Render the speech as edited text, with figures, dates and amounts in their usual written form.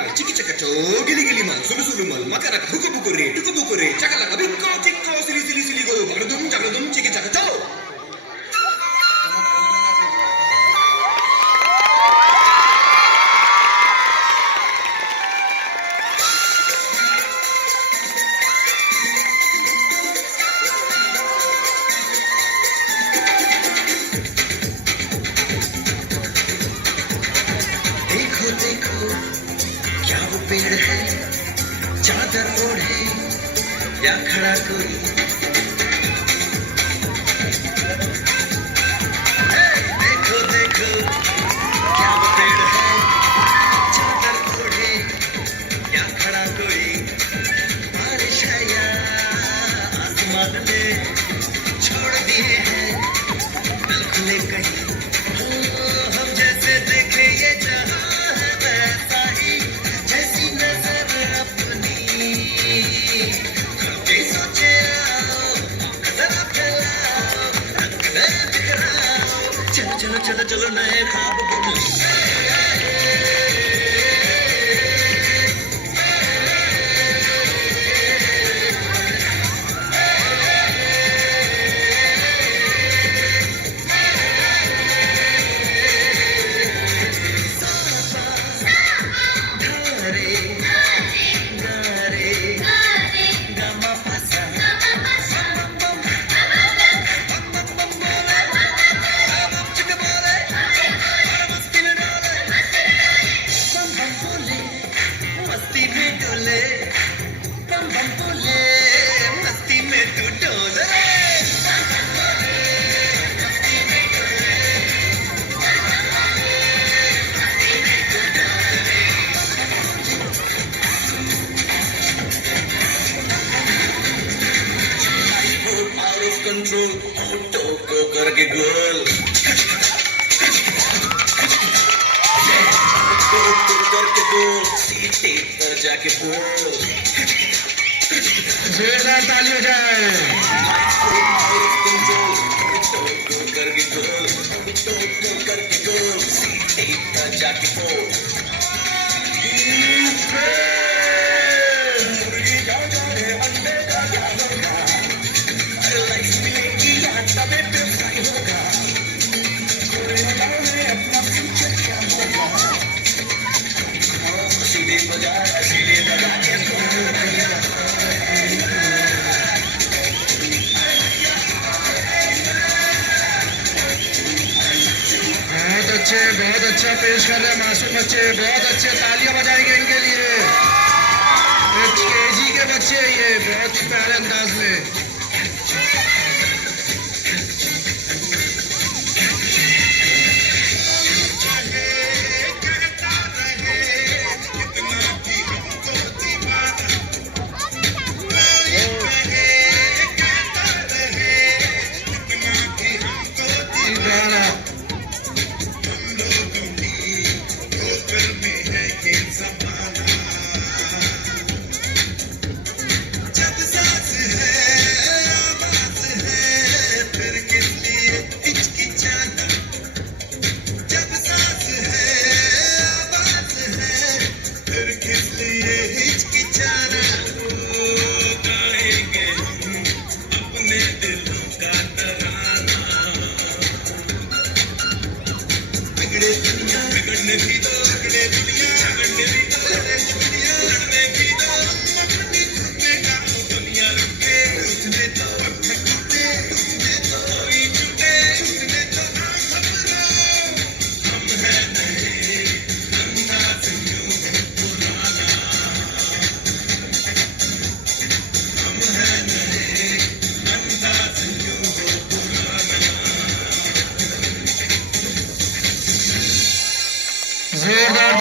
pie, chicky chakacho, gilly gilly mal, sulu sulu mal, makaraka, huku buku re, chakalaka, bikko, chikko, silly silly silly go, jagadum, chicky chakacho. देखो देखो क्या वो पेड़ है चादर ओढ़े या खड़ा कोई देखो देखो क्या वो पेड़ है चादर ओढ़े या खड़ा कोई बारिश है या आसमान में छोड़ दिए हैं दिल खुले कहीं हम जैसे देखे ये जहां है वैसा ही जैसी नजर अपनी खुल के सोचे आओ जरा फैलाओ रंग नए बिखराओ चलो चलो चलो चलो नए ख्वाब बुनो मस्ती में डोले बम बम बोले मस्ती में तू डोले आउट ऑफ कंट्रोल ऑटो को करके गोल करके बोल सीटे पर जाके बोल जोरदार ताली हो जाए। करके बोल सीटे पर जाके बोल मुर्गी जा जाए अंडे का क्या होगा अरे लाइफ मिलेगी या तबे पे फ्राई होगा कोई न जाने अपना फ्यूचर क्या होगा सीधे बजा के बहुत अच्छा पेश कर रहे हैं मासूम बच्चे, बहुत अच्छे तालियां बजाएंगे इनके लिए। केजी के बच्चे ये बहुत ही प्यारे अंदाज में बिगड़ने भी दो बिगड़े दुनिया लड़ने भी दो अपनी धुने का दुनिया रुके उसने तो ठकते तुमने तो कोई छूटे उसने तो ना घबराओ हम हैं नए अंदाज यूं है पुराना हम हैं नए अंदाज यूं है पुराना जोरदार